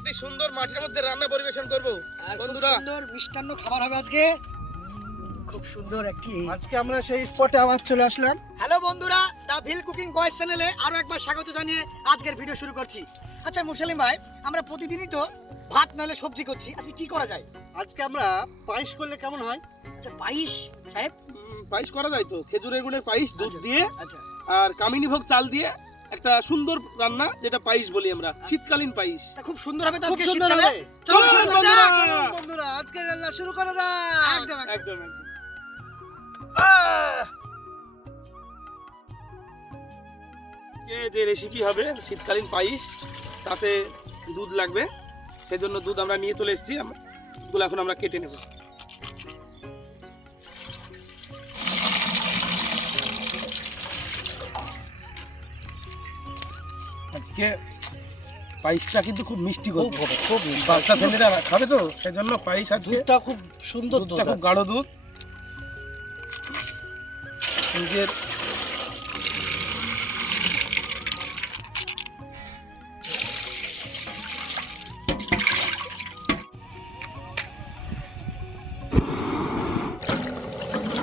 একটি সুন্দর মাটির মধ্যে রান্না পরিবেশন করব। বন্ধুরা। সুন্দর মিষ্টান্ন খাবার হবে আজকে। খুব সুন্দর একটি আজকে আমরা সেই স্পটে আবার চলে আসলাম। হ্যালো বন্ধুরা দা ভিল কুকিং বয়েস চ্যানেলে আরও একবার স্বাগত জানিয়ে আজকের ভিডিও শুরু করছি। আচ্ছা মুসালিম ভাই আমরা প্রতিদিনই তো ভাত নাহলে সবজি করছি। আজকে কি করা যায়? আজকে আমরা পায়েস করলে কেমন হয়? আচ্ছা পায়েস সাহেব? পায়েস করা যায় তো। খেজুরের গুড়ের পায়েস দুধ আচ্ছা। দিয়ে আচ্ছা। আর কামিনী ভোগ চাল দিয়ে একটা সুন্দর রান্না যেটা পাইস বলি আমরা শীতকালীন পাইস খুব সুন্দর হবে খুব সুন্দর হবে। চলো। বন্ধুরা। বন্ধুরা আজকে রান্না শুরু করা যাক একদম একদম। যে রেসিপি হবে শীতকালীন পাইস তাতে দুধ লাগবে সেজন্য দুধ আমরা নিয়ে চলে এসেছি আমরা দুধগুলো এখন আমরা কেটে নেব আজকে পায়েসটা কিন্তু খুব মিষ্টি করব খুব বাচ্চা ছেলেরা খাবে তো সেই জন্য পায়েস আর দুধটা খুব সুন্দর দুধ দুধটা খুব গাঢ় দুধ। নিজের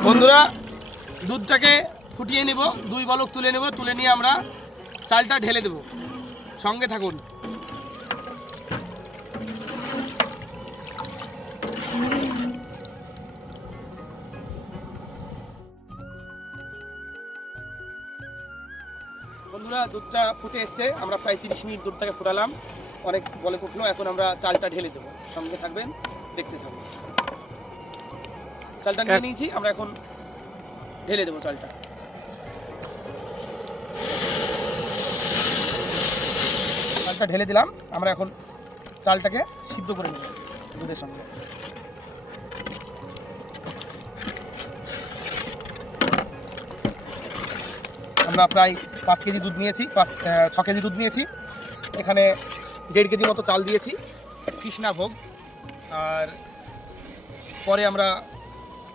বন্ধুরা দুধটাকে ফুটিয়ে নেব দুই বলক তুলে নেব তুলে নিয়ে আমরা চালটা ঢেলে দেব। সঙ্গে থাকুন। বন্ধুরা দুধটা ফুটে এসছে। আমরা প্রায় তিরিশ মিনিট দুধটাকে ফুটালাম। অনেক বলে ফুটলো এখন আমরা চালটা ঢেলে দেবো। সঙ্গে থাকবেন দেখতে থাকবেন চালটা নিয়ে নিয়েছি আমরা এখন ঢেলে দেবো চালটা। চালটা ঢেলে দিলাম। আমরা এখন চালটাকে সিদ্ধ করে নেব দুধের সঙ্গে। আমরা প্রায় পাঁচ কেজি দুধ নিয়েছি, পাঁচ ছ কেজি দুধ নিয়েছি। এখানে দেড় কেজি মতো চাল দিয়েছি, কৃষ্ণা ভোগ। আর পরে আমরা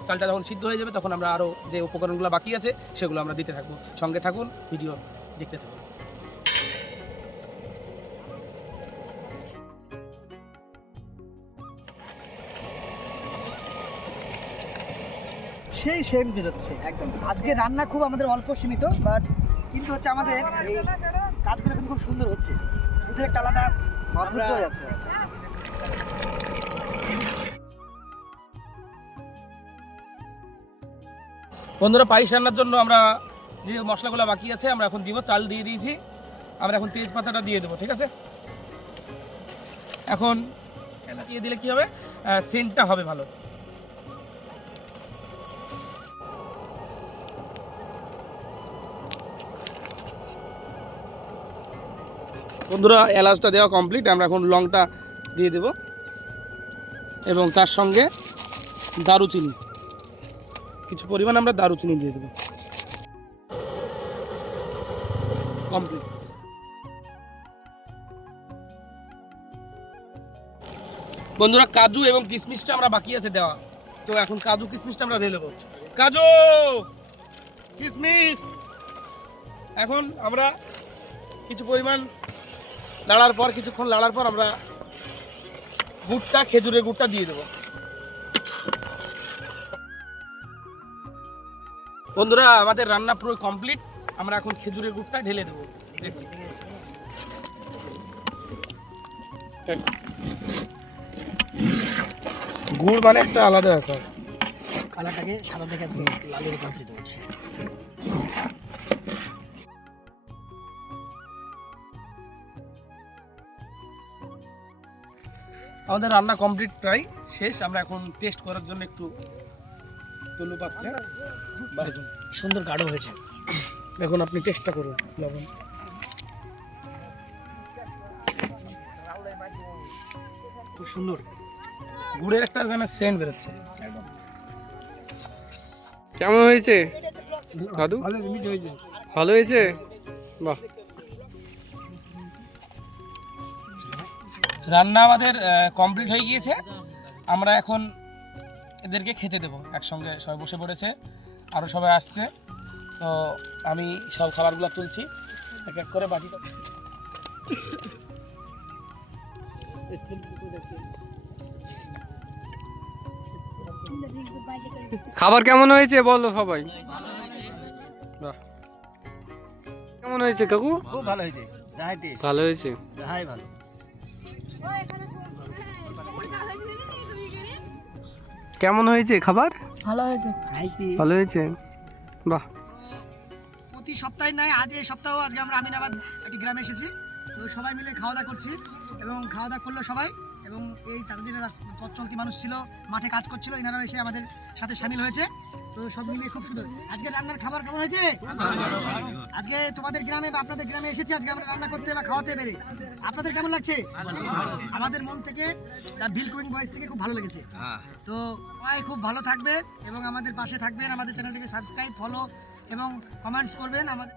চালটা যখন সিদ্ধ হয়ে যাবে, তখন আমরা আরও যে উপকরণগুলো বাকি আছে, সেগুলো আমরা দিতে থাকব। সঙ্গে থাকুন, ভিডিও দেখতে থাকুন। সেই সেন্ট বেরোচ্ছে একদম। আজকে রান্না খুব আমাদের অল্প সীমিত বাট কিন্তু হচ্ছে আমাদের এই কাজগুলো কিন্তু খুব সুন্দর হচ্ছে। দুধের একটা আলাদা মাধুর্যই আছে। বন্ধুরা পায়েস রান্নার জন্য আমরা যে মশলাগুলো বাকি আছে আমরা এখন দিব চাল দিয়ে দিয়েছি। আমরা এখন তেজপাতাটা দিয়ে দেবো ঠিক আছে? এখন এটা দিয়ে দিলে কি হবে? সেন্টটা হবে ভালো। বন্ধুরা, এলাচটা দেওয়া কমপ্লিট আমরা এখন লংটা দিয়ে দেব। এবং তার সঙ্গে দারুচিনি, কিছু পরিমাণ আমরা দারুচিনি দিয়ে দেবো। কমপ্লিট বন্ধুরা, কাজু এবং কিশমিশটা আমরা বাকি আছে দেওয়া। তো এখন কাজু, কিশমিশটা আমরা দিয়ে দেবো। কাজু, কিশমিশ। এখন আমরা কিছু পরিমাণ লাড়ার পর, কিছুক্ষণ লাড়ার পর আমরা গুড়টা, খেজুরের গুড়টা দিয়ে দেবো। বন্ধুরা, আমাদের রান্না পুরো কমপ্লিট আমরা এখন খেজুরের গুড়টা ঢেলে দেবো। গুড় মানে একটা আলাদা ব্যাপার। কালারটাকে সাদা থেকে আজকে লালে রূপান্তরিত হচ্ছে আমাদের রান্না কমপ্লিট প্রায় শেষ। আমরা এখন টেস্ট করার জন্য একটু তলু পাত্রে সুন্দর গাঢ় হয়েছে। এখন আপনি টেস্টটা করুন লবণ। খুব সুন্দর। গুড়ের একটা যেন সেন্ট বেরোচ্ছে। কেমন হয়েছে? দাদু ভালো মিট হয়েছে। ভালো হয়েছে? বাহ। রান্না আমাদের কমপ্লিট হয়ে গিয়েছে। আমরা এখন এদেরকে খেতে দেবো। একসঙ্গে সবাই বসে পড়েছে আরও সবাই আসছে। তো আমি সব খাবারগুলো তুলছি। এক এক করে বাকি খাবার কেমন হয়েছে বলো সবাই? কেমন হয়েছে কাকু? খুব ভালো হয়েছে। ভালো হয়েছে? ভালো। কেমন হয়েছে খাবার? ভালো হয়েছে। ভালো হয়েছে? বাহ। প্রতি সপ্তাহে নয় আজ এই সপ্তাহ আজকে আমরা আমিনাবাদ একটি গ্রামে এসেছি। তো সবাই মিলে খাওয়া দাওয়া করছি এবং খাওয়া দাওয়া করল সবাই এবং এই চাকরির পথ চলতি মানুষ ছিল মাঠে কাজ করছিল এনারাও এসে আমাদের সাথে সামিল হয়েছে। তো সব মিলে খুব সুন্দর। আজকে রান্নার খাবার কেমন হয়েছে? আজকে তোমাদের গ্রামে বা আপনাদের গ্রামে এসেছি, আজকে আমরা রান্না করতে বা খাওয়াতে পেরে। আপনাদের কেমন লাগছে? আমাদের মন থেকে ভিল কুইং বয়েস থেকে খুব ভালো লেগেছে। তো সবাই খুব ভালো থাকবে এবং আমাদের পাশে থাকবেন। আমাদের চ্যানেলটিকে সাবস্ক্রাইব ফলো এবং কমেন্টস করবেন। আমাদের